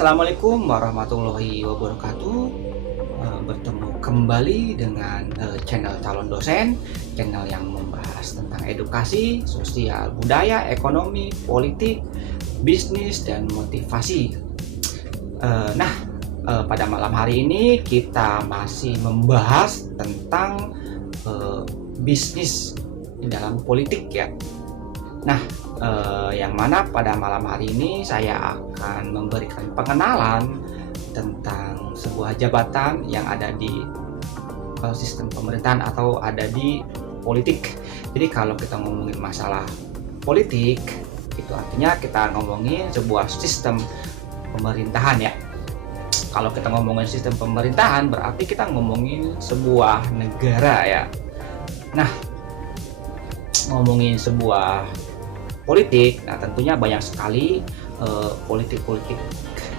Assalamualaikum warahmatullahi wabarakatuh. Bertemu kembali dengan channel calon dosen, channel yang membahas tentang edukasi, sosial, budaya, ekonomi, politik, bisnis, dan motivasi. Pada malam hari ini kita masih membahas tentang bisnis di dalam politik ya. Yang mana pada malam hari ini saya akan memberikan pengenalan tentang sebuah jabatan yang ada di sistem pemerintahan atau ada di politik. Jadi kalau kita ngomongin masalah politik, itu artinya kita ngomongin sebuah sistem pemerintahan ya. Kalau kita ngomongin sistem pemerintahan berarti kita ngomongin sebuah negara ya. Ngomongin sebuah politik, tentunya banyak sekali politik-politik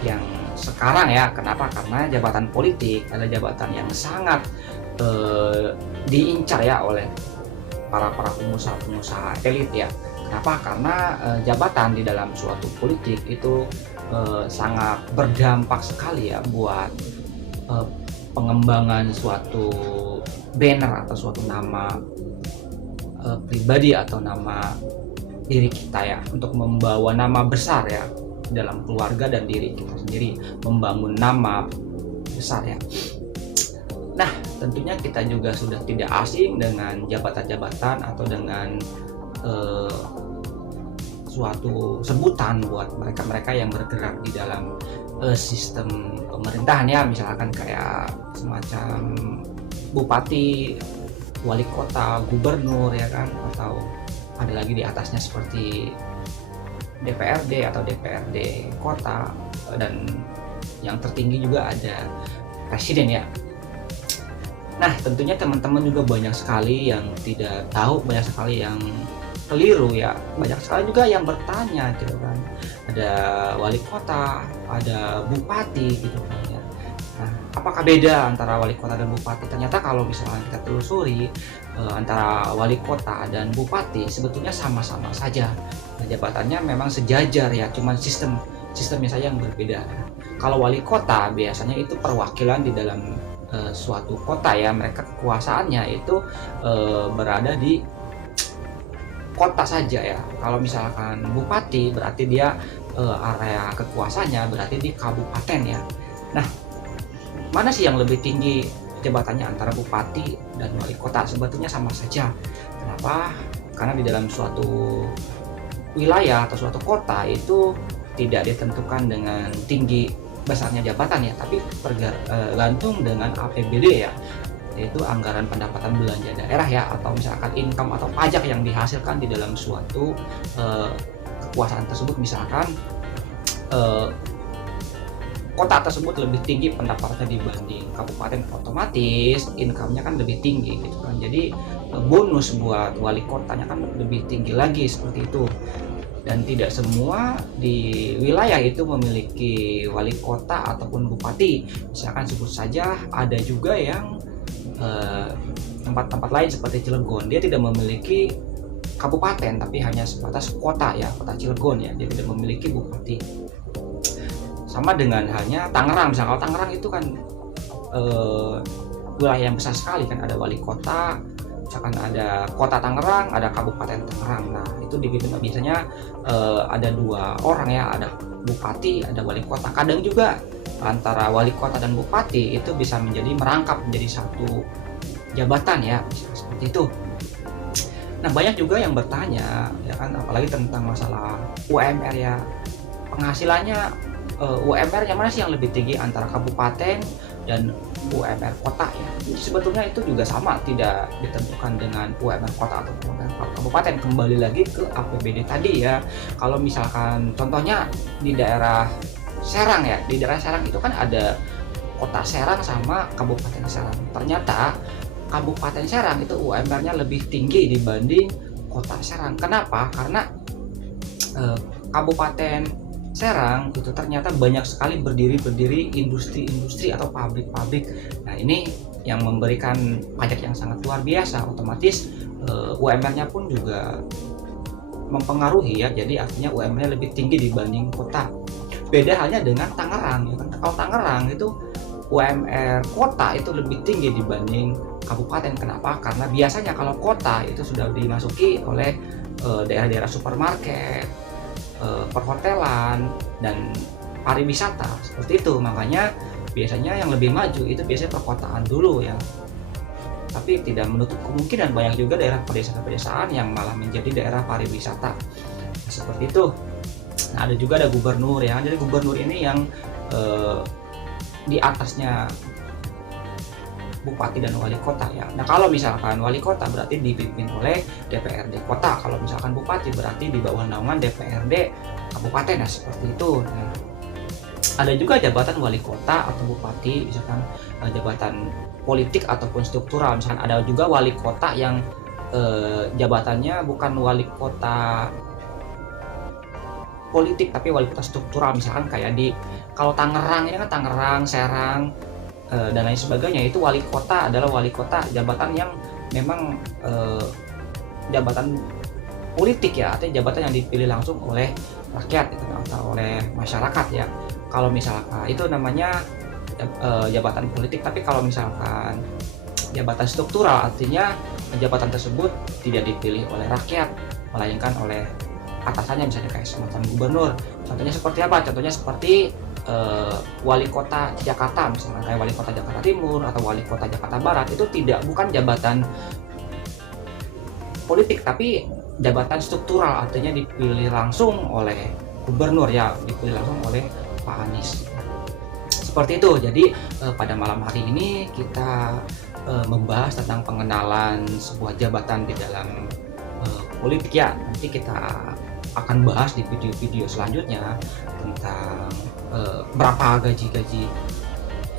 yang sekarang ya. Kenapa? Karena jabatan politik adalah jabatan yang sangat diincar ya oleh para pengusaha elit ya. Kenapa? Karena jabatan di dalam suatu politik itu sangat berdampak sekali ya buat pengembangan suatu banner atau suatu nama pribadi atau nama diri kita ya, untuk membawa nama besar ya dalam keluarga dan diri kita sendiri, membangun nama besar ya. Tentunya kita juga sudah tidak asing dengan jabatan-jabatan atau dengan suatu sebutan buat mereka-mereka yang bergerak di dalam sistem pemerintahan ya, misalkan kayak semacam bupati, wali kota, gubernur ya kan, atau ada lagi di atasnya seperti DPRD atau DPRD kota, dan yang tertinggi juga ada presiden ya. Tentunya teman-teman juga banyak sekali yang tidak tahu, banyak sekali yang keliru ya, banyak sekali juga yang bertanya gitu kan, ada wali kota, ada bupati gitu kan ya. Apakah beda antara wali kota dan bupati? Ternyata kalau misalnya kita telusuri, antara wali kota dan bupati sebetulnya sama-sama saja. Jabatannya memang sejajar ya, cuman sistemnya saja yang berbeda. Kalau wali kota biasanya itu perwakilan di dalam suatu kota ya, mereka kekuasaannya itu berada di kota saja ya. Kalau misalkan bupati berarti dia area kekuasaannya berarti di kabupaten ya. Mana sih yang lebih tinggi jabatannya antara bupati dan wali kota? Sebetulnya sama saja. Kenapa? Karena di dalam suatu wilayah atau suatu kota itu tidak ditentukan dengan tinggi besarnya jabatan ya, tapi tergantung dengan APBD ya, yaitu anggaran pendapatan belanja daerah ya, atau misalkan income atau pajak yang dihasilkan di dalam suatu kekuasaan tersebut. Misalkan kota tersebut lebih tinggi pendapatannya dibanding kabupaten, otomatis income-nya kan lebih tinggi gitu kan. Jadi bonus buat wali kotanya kan lebih tinggi lagi, seperti itu. Dan tidak semua di wilayah itu memiliki wali kota ataupun bupati. Misalkan sebut saja ada juga yang tempat-tempat lain seperti Cilegon, dia tidak memiliki kabupaten tapi hanya sebatas kota ya, kota Cilegon ya, dia tidak memiliki bupati. Sama dengan halnya Tangerang, misalnya kalau Tangerang itu kan wilayah yang besar sekali kan, ada wali kota, misalkan ada kota Tangerang, ada kabupaten Tangerang. Itu biasanya ada dua orang ya, ada bupati, ada wali kota. Kadang juga antara wali kota dan bupati itu bisa merangkap menjadi satu jabatan ya, bisa seperti itu. Banyak juga yang bertanya ya kan, apalagi tentang masalah UMR ya, penghasilannya UMR-nya mana sih yang lebih tinggi antara kabupaten dan UMR kota ya. Jadi sebetulnya itu juga sama, tidak ditentukan dengan UMR kota atau UMR kabupaten. Kembali lagi ke APBD tadi ya. Kalau misalkan contohnya di daerah Serang ya, di daerah Serang itu kan ada kota Serang sama kabupaten Serang. Ternyata kabupaten Serang itu UMR-nya lebih tinggi dibanding kota Serang. Kenapa? Karena kabupaten Serang itu ternyata banyak sekali berdiri industri atau pabrik-pabrik. Ini yang memberikan pajak yang sangat luar biasa, otomatis UMR-nya pun juga mempengaruhi ya. Jadi artinya UMR-nya lebih tinggi dibanding kota. Beda halnya dengan Tangerang, ya kan. Kalau Tangerang itu UMR kota itu lebih tinggi dibanding kabupaten. Kenapa? Karena biasanya kalau kota itu sudah dimasuki oleh daerah-daerah supermarket, perhotelan, dan pariwisata seperti itu. Makanya biasanya yang lebih maju itu biasanya perkotaan dulu ya. Tapi tidak menutup kemungkinan banyak juga daerah pedesaan-pedesaan yang malah menjadi daerah pariwisata seperti itu. Nah, ada gubernur ya. Jadi gubernur ini yang di atasnya bupati dan wali kota ya. Nah, kalau misalkan wali kota berarti dipimpin oleh DPRD kota. Kalau misalkan bupati berarti di bawah naungan DPRD kabupaten ya, seperti itu. Nah, ada juga jabatan wali kota atau bupati, misalkan jabatan politik ataupun struktural. Misalkan ada juga wali kota yang jabatannya bukan wali kota politik tapi wali kota struktural, misalkan kayak di kalau Tangerang ini kan Tangerang, Serang, dan lain sebagainya. Itu wali kota adalah wali kota jabatan yang memang jabatan politik ya, artinya jabatan yang dipilih langsung oleh rakyat gitu, atau oleh masyarakat ya. Kalau misalkan itu namanya jabatan politik. Tapi kalau misalkan jabatan struktural, artinya jabatan tersebut tidak dipilih oleh rakyat melainkan oleh atasannya, misalnya kayak semacam gubernur. Contohnya seperti apa? Contohnya seperti wali kota Jakarta, misalnya kayak wali kota Jakarta Timur atau wali kota Jakarta Barat. Itu bukan jabatan politik tapi jabatan struktural, artinya dipilih langsung oleh gubernur ya, dipilih langsung oleh Pak Anies. Seperti itu. Jadi pada malam hari ini kita membahas tentang pengenalan sebuah jabatan di dalam politik ya. Nanti kita akan bahas di video-video selanjutnya tentang berapa gaji-gaji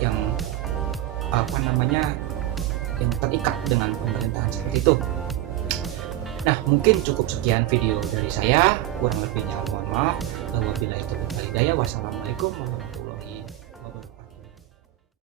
yang yang terikat dengan pemerintahan seperti itu. Nah, mungkin cukup sekian video dari saya, kurang lebihnya mohon maaf. Wabillahi taufiq wal hidayah. Wassalamualaikum warahmatullahi wabarakatuh.